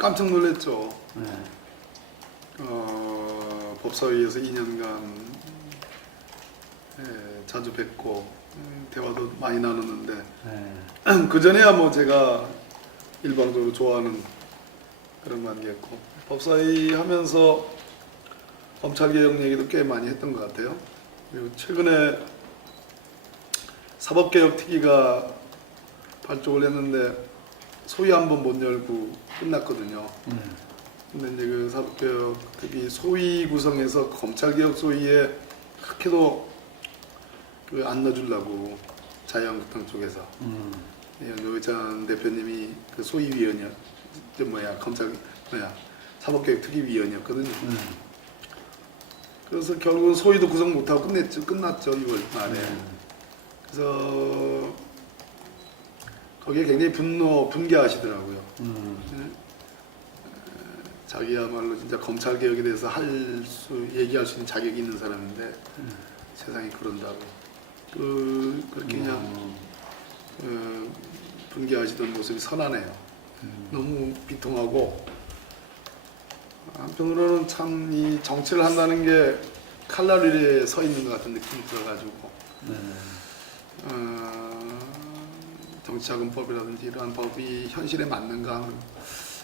깜짝 놀랐죠. 네. 법사위에서 2년간 자주 뵙고 대화도 많이 나눴는데 네. 그 전에야 뭐 제가 일방적으로 좋아하는 그런 관계였고 법사위 하면서 검찰개혁 얘기도 꽤 많이 했던 것 같아요. 그리고 최근에 사법개혁특위가 발족을 했는데 소위 한번 못 열고 끝났거든요. 근데 이제 그 사법개혁특위 소위 구성해서 검찰개혁 소위에 그렇게도 그 안 넣어주려고 자유한국당 쪽에서 노회찬 대표님이 그 소위위원이야, 사법개혁특위위원이었거든요. 그래서 결국은 소위도 구성 못하고 끝났죠 6월 말에. 그래서 거기에 굉장히 분개하시더라고요. 네? 자기야말로 진짜 검찰개혁에 대해서 얘기할 수 있는 자격이 있는 사람인데 세상이 그런다고 그렇게 그냥 분개하시던 모습이 선하네요. 너무 비통하고 한편으로는 참 이 정치를 한다는 게 칼날 위에 서 있는 것 같은 느낌이 들어가지고 정치자금법이라든지 이러한 법이 현실에 맞는가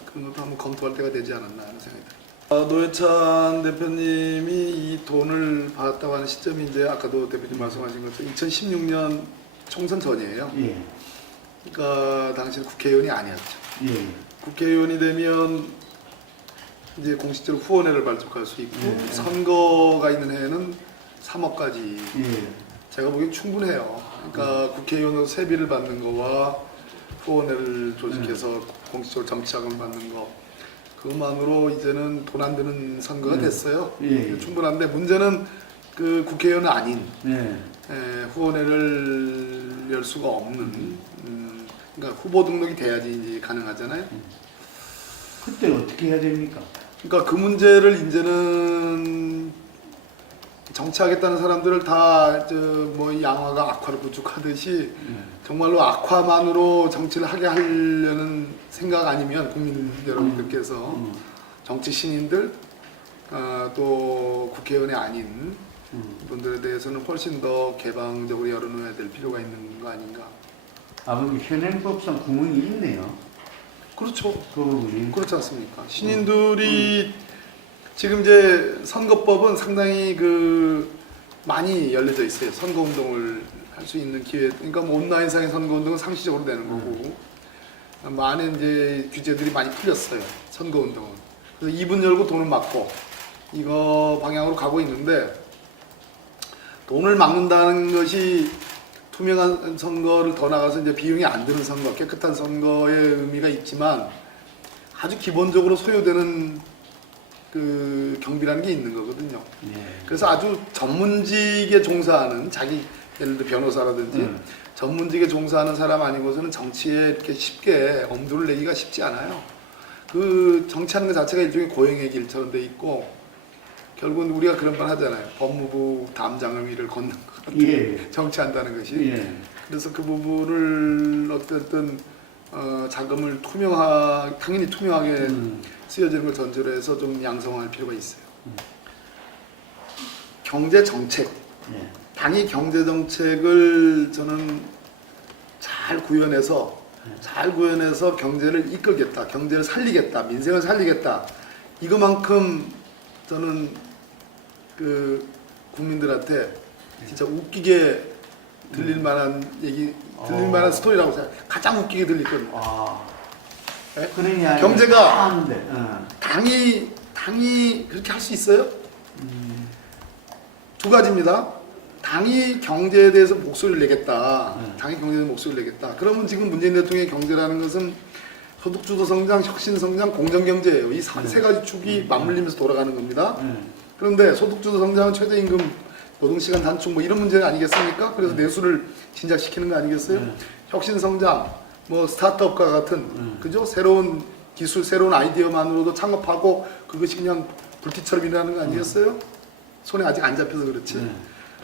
그런 것도 한번 검토할 때가 되지 않았나 하는 생각이 듭니다. 노회찬 대표님이 이 돈을 받았다고 하는 시점이 이제 아까도 대표님 말씀하신 것처럼 2016년 총선 전이에요. 예. 그러니까 당시는 국회의원이 아니었죠. 예. 국회의원이 되면 이제 공식적으로 후원회를 발족할 수 있고 선거가 있는 해에는 3억까지 제가 보기엔 충분해요. 그러니까 국회의원으로 세비를 받는 거와 후원회를 조직해서 공식적으로 정치자금을 받는 거 그것만으로 이제는 돈 안 드는 선거가 됐어요. 충분한데 문제는 그 국회의원은 아닌 후원회를 열 수가 없는 그러니까 후보 등록이 돼야지 이제 가능하잖아요. 그때 어떻게 해야 됩니까? 그러니까 그 문제를 이제는 정치하겠다는 사람들을 다 뭐 양화가 악화를 구축하듯이 정말로 악화만으로 정치를 하게 하려는 생각 아니면 국민 여러분들께서 정치 신인들 또 국회의원이 아닌 분들에 대해서는 훨씬 더 개방적으로 열어놓아야 될 필요가 있는 거 아닌가. 아버님 현행법상 구멍이 있네요. 그렇죠. 그 부분이. 그렇지 않습니까? 신인들이 지금 이제 선거법은 상당히 많이 열려져 있어요. 선거운동을 할 수 있는 기회. 그러니까 뭐 온라인상의 선거운동은 상시적으로 되는 거고 많은 이제 규제들이 많이 풀렸어요. 선거운동은. 그래서 2분 열고 돈을 막고 이거 방향으로 가고 있는데 돈을 막는다는 것이 투명한 선거를 더 나가서 이제 비용이 안 드는 선거, 깨끗한 선거의 의미가 있지만 아주 기본적으로 소요되는 그 경비라는 게 있는 거거든요. 그래서 아주 전문직에 종사하는 예를 들어 변호사라든지 전문직에 종사하는 사람 아니고서는 정치에 이렇게 쉽게 엄두를 내기가 쉽지 않아요. 그 정치하는 것 자체가 일종의 고행의 길처럼 돼 있고 결국은 우리가 그런 말 하잖아요. 법무부 담장을 위를 걷는 것 같아요. 정치한다는 것이. 그래서 그 부분을 어쨌든 자금을 당연히 투명하게 쓰여지는 걸 전제로 해서 좀 양성할 필요가 있어요. 경제 정책. 당이 경제 정책을 저는 잘 구현해서 경제를 이끌겠다, 경제를 살리겠다, 민생을 살리겠다. 이거만큼 저는 그 국민들한테 진짜 웃기게 들릴 만한 들릴 만한 스토리라고 생각해요. 가장 웃기게 들리거든요. 그러냐, 경제가 당이 그렇게 할 수 있어요? 두 가지입니다. 당이 경제에 대해서 목소리를 내겠다. 당이 경제에 대해서 목소리를 내겠다. 그러면 지금 문재인 대통령의 경제라는 것은 소득주도 성장, 혁신 성장, 공정경제예요. 이 세 가지 축이 맞물리면서 돌아가는 겁니다. 그런데 소득주도 성장은 최저임금, 노동시간 단축 뭐 이런 문제 아니겠습니까? 그래서 내수를 진작시키는 거 아니겠어요? 혁신 성장, 뭐 스타트업과 같은 그죠? 새로운 기술, 새로운 아이디어만으로도 창업하고 그것이 그냥 불티처럼 일어나는 거 아니겠어요? 손에 아직 안 잡혀서 그렇지.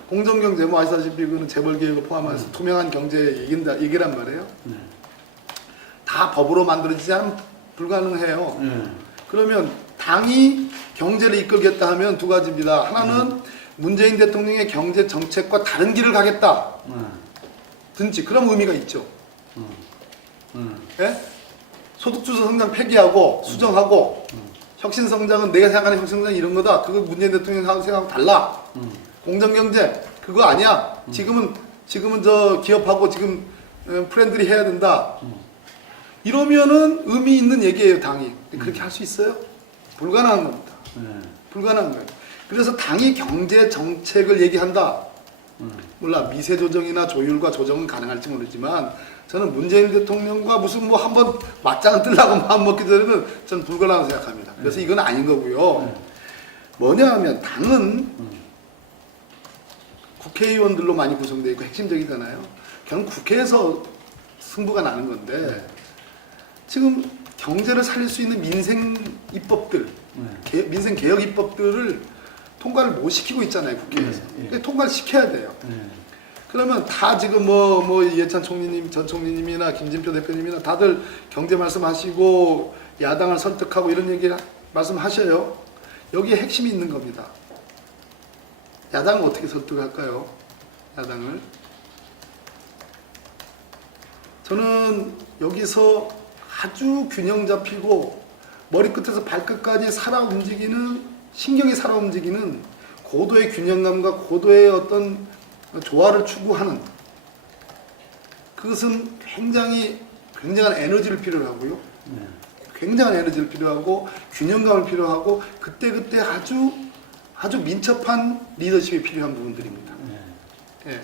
공정경제 뭐 아시다시피 그거는 재벌개혁을 포함해서 투명한 경제 얘기란 말이에요. 다 법으로 만들어지지 않은 불가능해요. 네. 그러면 당이 경제를 이끌겠다 하면 두 가지입니다. 하나는 문재인 대통령의 경제 정책과 다른 길을 가겠다. 든지 그런 의미가 있죠. 예? 소득주도 성장 폐기하고 수정하고 혁신성장은 내가 생각하는 혁신성장 이런 거다. 그거 문재인 대통령 생각하고 달라. 공정경제 그거 아니야. 지금은 저 기업하고 지금 프렌들이 해야 된다. 이러면은 의미 있는 얘기예요, 당이. 그렇게 할 수 있어요? 불가능한 겁니다. 불가능한 거예요. 그래서 당이 경제 정책을 얘기한다. 몰라 미세 조정이나 조율과 조정은 가능할지 모르지만 저는 문재인 대통령과 무슨 뭐 한번 맞짱을 뜨려고 마음 먹기 전에는 저는 불가능하다고 생각합니다. 그래서 이건 아닌 거고요. 뭐냐 하면 당은 국회의원들로 많이 구성되어 있고 핵심적이잖아요. 결국 국회에서 승부가 나는 건데 지금 경제를 살릴 수 있는 민생 입법들, 민생 개혁 입법들을 통과를 못 시키고 있잖아요, 국회에서. 통과를 시켜야 돼요. 그러면 다 지금 뭐 이해찬 총리님, 전 총리님이나 김진표 대표님이나 다들 경제 말씀하시고 야당을 설득하고 이런 얘기를 말씀하셔요. 여기에 핵심이 있는 겁니다. 야당을 어떻게 설득할까요? 야당을. 저는 여기서 아주 균형 잡히고 머리끝에서 발끝까지 살아 움직이는 신경이 살아 움직이는 고도의 균형감과 고도의 어떤 조화를 추구하는 그것은 굉장한 에너지를 필요로 하고요. 굉장한 에너지를 필요하고 균형감을 필요하고 그때 아주 민첩한 리더십이 필요한 부분들입니다. 예,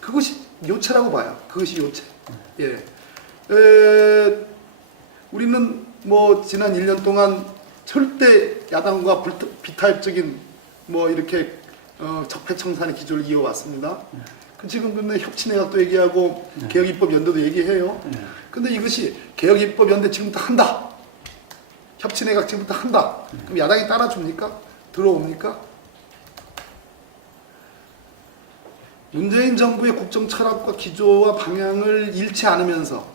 그것이 요체라고 봐요. 그것이 요체. 예. 우리는 뭐 지난 1년 동안 절대 야당과 비타협적인 뭐 이렇게 적폐청산의 기조를 이어왔습니다. 지금 근데 협치내각도 얘기하고 개혁입법연대도 얘기해요. 근데 이것이 개혁입법연대 지금부터 한다. 협치내각 지금부터 한다. 그럼 야당이 따라줍니까? 들어옵니까? 문재인 정부의 국정 철학과 기조와 방향을 잃지 않으면서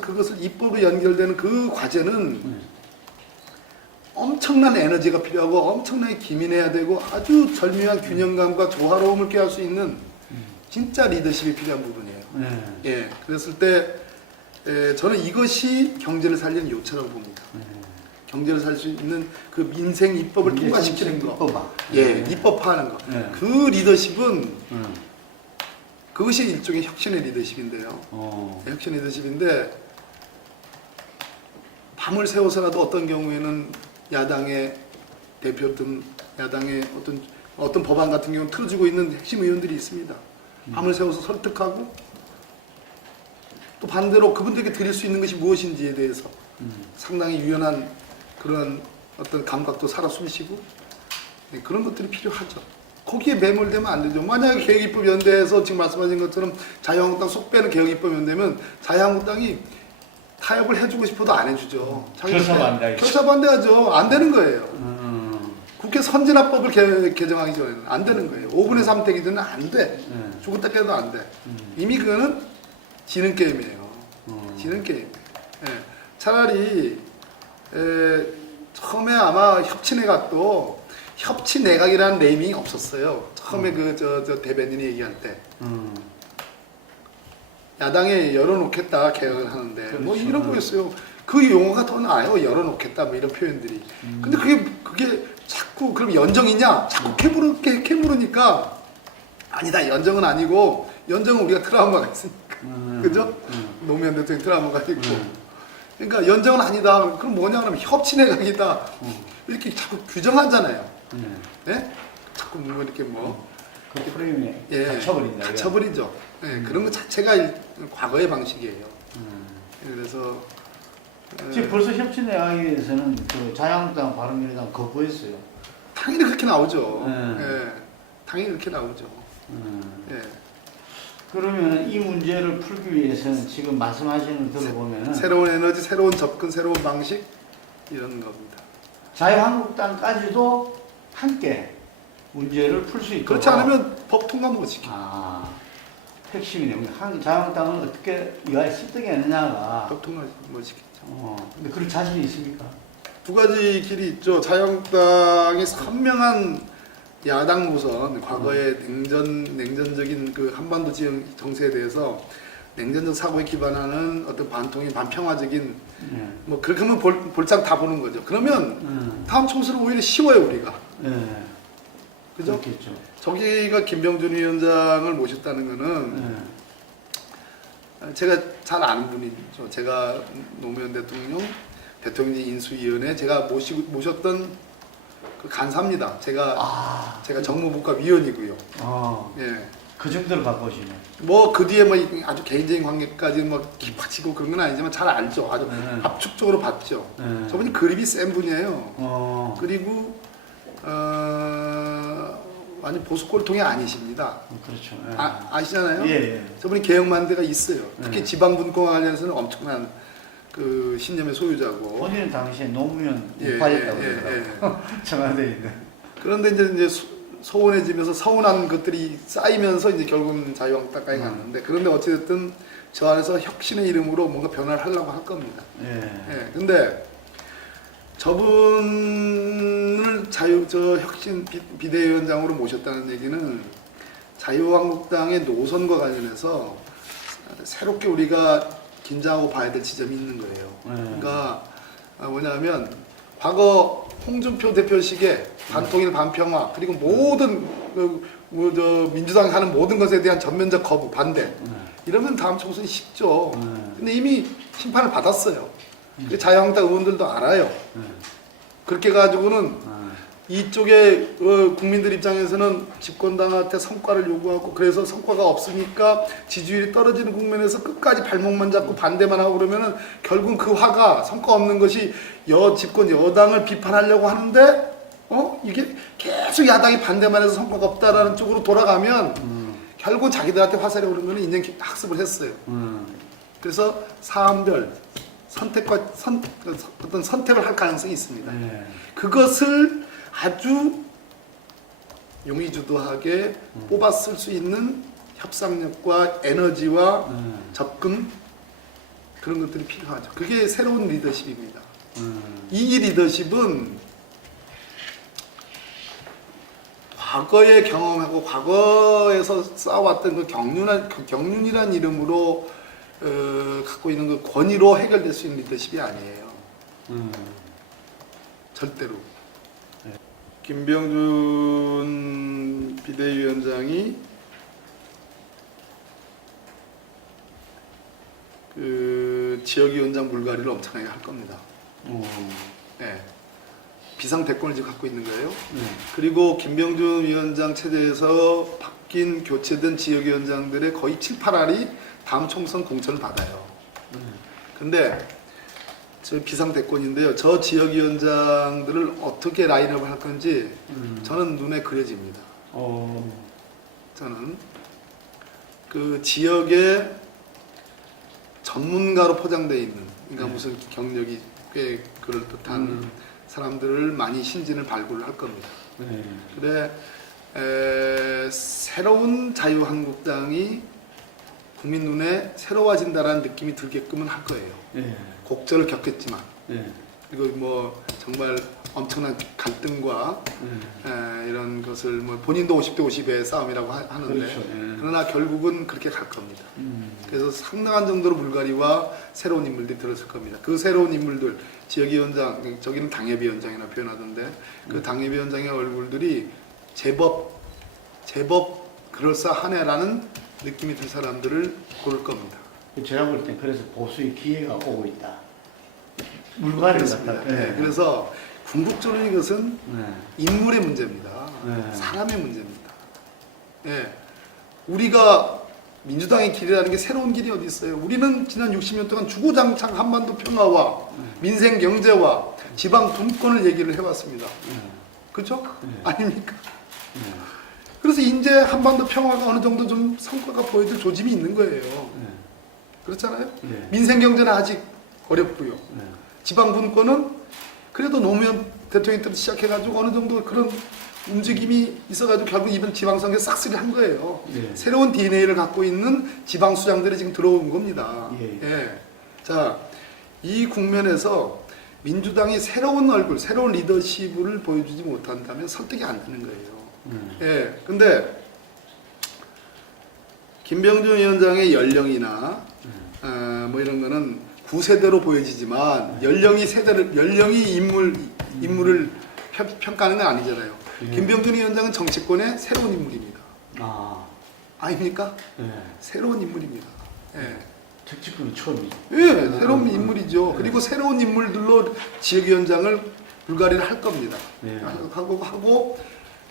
그것을 입법으로 연결되는 그 과제는 엄청난 에너지가 필요하고 엄청나게 기민해야 되고 아주 절묘한 균형감과 조화로움을 꾀할 수 있는 진짜 리더십이 필요한 부분이에요. 예, 그랬을 때 저는 이것이 경제를 살리는 요체라고 봅니다. 경제를 살 수 있는 그 민생 입법을 통과시키는 거, 입법화하는 거. 그 리더십은 그것이 일종의 혁신의 리더십인데요. 혁신의 리더십인데 밤을 새워서라도 어떤 경우에는 야당의 대표든 야당의 어떤 법안 같은 경우는 틀어주고 있는 핵심 의원들이 있습니다. 밤을 새워서 설득하고 또 반대로 그분들에게 드릴 수 있는 것이 무엇인지에 대해서 상당히 유연한 그런 어떤 감각도 살아 숨쉬고 그런 것들이 필요하죠. 거기에 매몰되면 안 되죠. 만약에 개혁입법연대에서 지금 말씀하신 것처럼 자유한국당 속 빼는 개혁입법연대면 자유한국당이 타협을 해주고 싶어도 안 해주죠. 결사반대하죠. 안 되는 거예요. 국회 선진화법을 개정하기 전에는 안 되는 거예요. 5분의 3 되기 전에는 안 돼. 죽었다 깨도 안 돼. 이미 그거는 지는 게임이에요. 지는 게임. 예. 차라리 처음에 아마 협치내각도 협치내각이라는 네이밍이 없었어요. 처음에 저 대변인이 얘기할 때. 야당에 열어놓겠다 개혁을 하는데 그렇죠. 뭐 이런 거였어요. 그 용어가 더 나아요. 열어놓겠다 뭐 이런 표현들이. 근데 그게 자꾸 그럼 연정이냐? 자꾸 캐물으니까 아니다. 연정은 아니고 연정은 우리가 트라우마가 있으니까. 그죠? 노무현 대통령 트라우마가 있고. 그러니까 연정은 아니다. 그럼 뭐냐 그러면 협치내각이다. 이렇게 자꾸 규정하잖아요. 네? 자꾸 뭐 이렇게 뭐. 그 프레임에 갇혀버린다. 갇혀버리죠. 네, 그런 것 자체가 과거의 방식이에요. 그래서 지금 벌써 협치내각에서는 그 자유한국당, 바른미래당 거부했어요. 당연히 그렇게 나오죠. 예, 당연히 그렇게 나오죠. 예. 그러면 이 문제를 풀기 위해서는 지금 말씀하시는 거 들어보면 새로운 에너지, 새로운 접근, 새로운 방식 이런 겁니다. 자유한국당까지도 함께 문제를 풀 수 있도록 그렇지 않으면 법 통과 못 시켜. 핵심이네. 우리 자유한국당은 어떻게 이걸 습득해내냐가. 협통을 멋있겠죠. 근데 그럴 자신이 있습니까? 두 가지 길이 있죠. 자유한국당이 선명한 야당 노선, 과거의 냉전적인 그 한반도 지역 정세에 대해서 냉전적 사고에 기반하는 어떤 반통인 반평화적인 뭐 그렇게 하면 볼장 다 보는 거죠. 그러면 다음 총선은 오히려 쉬워요 우리가. 그죠? 그렇겠죠. 저기가 김병준 위원장을 모셨다는 거는 제가 잘 아는 분이죠. 제가 노무현 대통령 인수위원회 제가 모셨던 그 간사입니다. 제가 정무부과 위원이고요. 예. 그 정도로 가까우시네. 뭐 그 뒤에 뭐 아주 개인적인 관계까지 뭐 깊어지고 그런 건 아니지만 잘 알죠. 아주 압축적으로 봤죠. 저분이 그립이 센 분이에요. 그리고 완전 보수 꼴통이 아니십니다. 그렇죠. 아시잖아요. 예. 저분이 개혁만대가 있어요. 특히 지방분권과 관련해서는 엄청난 그 신념의 소유자고. 본인은 당시에 노무현 우파였다고 그러더라고요. 청와대에 있는. 그런데 이제 소원해지면서 서운한 것들이 쌓이면서 이제 결국은 자유한국당까지 갔는데, 그런데 어찌됐든 저 안에서 혁신의 이름으로 뭔가 변화를 하려고 할 겁니다. 예. 근데 저분을 저 혁신 비대위원장으로 모셨다는 얘기는 자유한국당의 노선과 관련해서 새롭게 우리가 긴장하고 봐야 될 지점이 있는 거예요. 그러니까 뭐냐면 과거 홍준표 대표식의 반통일 반평화 그리고 모든 민주당이 하는 모든 것에 대한 전면적 거부 반대 이러면 다음 총선이 쉽죠. 근데 이미 심판을 받았어요. 자유한국당 의원들도 알아요. 그렇게 가지고는 이쪽에 국민들 입장에서는 집권당한테 성과를 요구하고, 그래서 성과가 없으니까 지지율이 떨어지는 국면에서 끝까지 발목만 잡고 반대만 하고 그러면은 결국은 그 화가 성과 없는 것이 집권 여당을 비판하려고 하는데 이게 계속 야당이 반대만 해서 성과가 없다라는 쪽으로 돌아가면 결국 자기들한테 화살이 오는 거는 인정 학습을 했어요. 그래서 사안별 어떤 선택을 할 가능성이 있습니다. 그것을 아주 용의주도하게 뽑아 쓸 수 있는 협상력과 에너지와 접근, 그런 것들이 필요하죠. 그게 새로운 리더십입니다. 이 리더십은 과거에 경험하고 과거에서 쌓아왔던 그 경륜이란 이름으로 갖고 있는 그 권위로 해결될 수 있는 리더십이 아니에요. 절대로. 김병준 비대위원장이 그 지역위원장 물갈이를 엄청나게 할 겁니다. 네. 비상대권을 지금 갖고 있는 거예요. 그리고 김병준 위원장 체제에서 바뀐 교체된 지역위원장들의 거의 7, 8알이 다음 총선 공천을 받아요. 근데 저 비상대권인데요. 저 지역위원장들을 어떻게 라인업을 할 건지 저는 눈에 그려집니다. 저는 그 지역의 전문가로 포장되어 있는, 그러니까 무슨 경력이 꽤 그럴듯한 사람들을 많이 신진을 발굴을 할 겁니다. 근데 새로운 자유한국당이 국민 눈에 새로워진다라는 느낌이 들게끔은 할 거예요. 곡절을 겪겠지만, 그리고 뭐 정말 엄청난 갈등과 이런 것을 뭐 본인도 50대 50의 싸움이라고 하는데, 그렇죠. 그러나 결국은 그렇게 갈 겁니다. 그래서 상당한 정도로 물갈이와 새로운 인물들이 들었을 겁니다. 그 새로운 인물들, 지역위원장, 저기는 당협위원장이나 표현하던데, 그 당협위원장의 얼굴들이 제법 그럴싸하네라는 느낌이 든 사람들을 고를 겁니다. 제가 볼 땐 그래서 보수의 기회가 오고 있다. 물갈이를 갖다. 그래서 궁극적으로 이것은 인물의 문제입니다. 사람의 문제입니다. 우리가 민주당의 길이라는 게 새로운 길이 어디 있어요? 우리는 지난 60년 동안 주구장창 한반도 평화와 민생 경제와 지방 분권을 얘기를 해왔습니다. 그렇죠? 아닙니까? 그래서 이제 한반도 평화가 어느 정도 좀 성과가 보여줄 조짐이 있는 거예요. 그렇잖아요? 민생 경제는 아직 어렵고요. 지방 분권은 그래도 노무현 대통령 때부터 시작해가지고 어느 정도 그런 움직임이 있어가지고 결국 이번 지방선거에 싹쓸이 한 거예요. 예. 새로운 DNA를 갖고 있는 지방 수장들이 지금 들어온 겁니다. 예. 예. 자, 이 국면에서 민주당이 새로운 얼굴, 새로운 리더십을 보여주지 못한다면 설득이 안 되는 거예요. 예. 근데 김병준 위원장의 연령이나 뭐 이런 거는 9세대로 보여지지만 연령이 인물을 평가하는 건 아니잖아요. 예. 김병준 위원장은 정치권의 새로운 인물입니다. 아, 아닙니까? 예. 새로운 인물입니다. 예. 특집은 처음이죠. 예, 새로운 인물이죠. 그리고 새로운 인물들로 지역위원장을 불가리를 할 겁니다. 네. 하고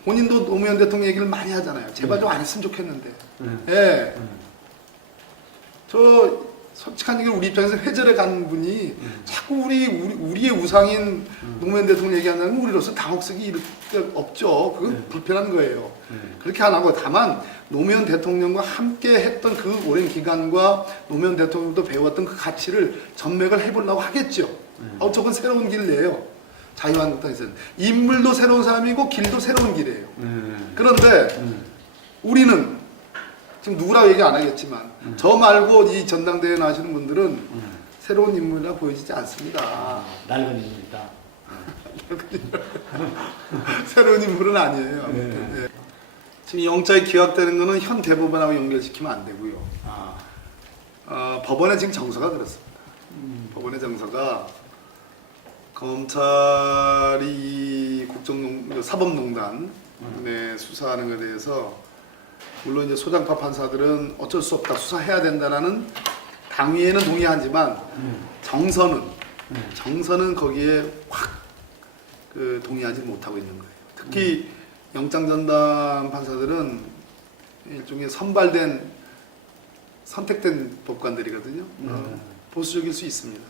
본인도 노무현 대통령 얘기를 많이 하잖아요. 제발 좀 안 했으면 좋겠는데. 네. 예. 저 솔직한 얘기로 우리 입장에서 회절해 간 분이 자꾸 우리의 우상인 노무현 대통령 얘기한다는 건 우리로서 당혹성이 이럴 게 없죠. 그건 네. 불편한 거예요. 네. 그렇게 안 하고 다만 노무현 대통령과 함께 했던 그 오랜 기간과 노무현 대통령도 배웠던 그 가치를 전맥을 해보려고 하겠죠. 저건 새로운 길이에요. 자유한국당에서는 인물도 새로운 사람이고 길도 새로운 길이에요. 그런데 우리는 지금 누구라고 얘기 안 하겠지만 저 말고 이 전당대회 나시는 분들은 새로운 인물이라 보여지지 않습니다. 아, 낡은 인물이다. 새로운 인물은 아니에요. 네. 네. 지금 영장이 기각되는 거는 현 대법원하고 연결시키면 안 되고요. 법원의 지금 정서가 그렇습니다. 법원의 정서가 검찰이 사법농단에 수사하는 것에 대해서 물론 이제 소장파 판사들은 어쩔 수 없다 수사해야 된다라는 당위에는 동의하지만 정서는 거기에 확 동의하지 못하고 있는 거예요. 특히 영장전담 판사들은 일종의 선택된 법관들이거든요. 보수적일 수 있습니다.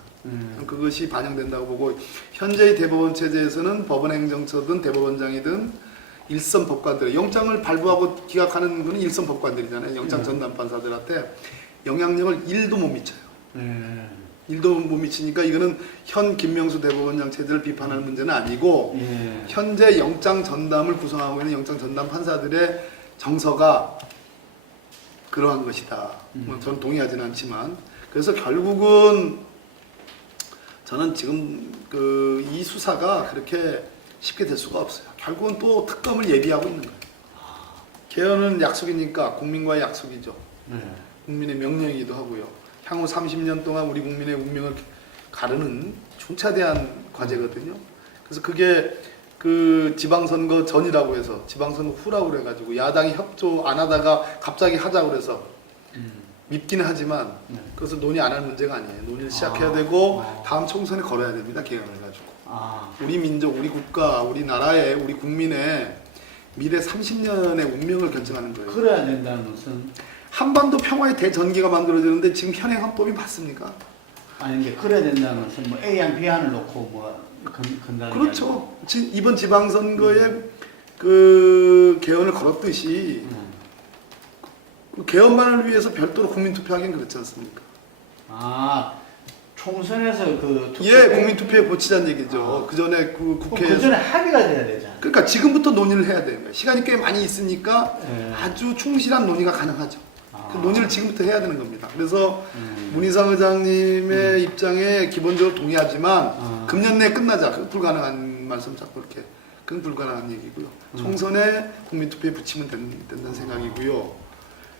그것이 반영된다고 보고 현재의 대법원 체제에서는 법원행정처든 대법원장이든 일선 법관들, 영장을 발부하고 기각하는 분은 일선 법관들이잖아요. 영장 전담 판사들한테 영향력을 1도 못 미쳐요. 1도 못 미치니까 이거는 현 김명수 대법원장 체제를 비판할 문제는 아니고 현재 영장 전담을 구성하고 있는 영장 전담 판사들의 정서가 그러한 것이다. 뭐 저는 동의하지는 않지만 그래서 결국은 저는 지금 이 수사가 그렇게 쉽게 될 수가 없어요. 결국은 또 특검을 예비하고 있는 거예요. 개헌은 약속이니까 국민과의 약속이죠. 국민의 명령이기도 하고요. 향후 30년 동안 우리 국민의 운명을 가르는 중차대한 과제거든요. 그래서 그게 그 지방선거 전이라고 해서 지방선거 후라고 그래가지고 야당이 협조 안 하다가 갑자기 하자고 그래서 밉기는 하지만 그것을 논의 안 할 문제가 아니에요. 논의를 시작해야 되고 다음 총선에 걸어야 됩니다. 개헌을 가지고. 우리 민족, 우리 국가, 우리 나라의, 우리 국민의 미래 30년의 운명을 결정하는 거예요. 그래야 된다는 것은 한반도 평화의 대전기가 만들어지는데 지금 현행 헌법이 맞습니까? 아닌데 그래야 된다는 것은 뭐 A안 B안을 놓고 뭐 건다는 그렇죠. 이번 지방선거에 그 개헌을 걸었듯이 개헌만을 위해서 별도로 국민투표하기는 그렇지 않습니까? 총선에서 그 투표 예, 국민투표에 보치자는 얘기죠. 그 전에 그 국회에서. 그 전에 합의가 돼야 되잖아. 그러니까 지금부터 논의를 해야 되는 거예요. 시간이 꽤 많이 있으니까 예. 아주 충실한 논의가 가능하죠. 그 논의를 지금부터 해야 되는 겁니다. 그래서 문희상 의장님의 입장에 기본적으로 동의하지만 금년 내에 끝나자. 그건 불가능한 말씀 자꾸 이렇게. 그건 불가능한 얘기고요. 총선에 국민투표에 붙이면 된다는 생각이고요.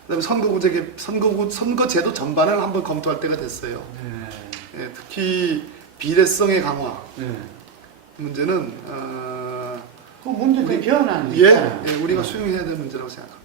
그다음에 선거제도 전반을 한번 검토할 때가 됐어요. 예, 특히 비례성의 강화 문제는 그 문제도 개헌안 우리가 수용해야 될 문제라고 생각합니다.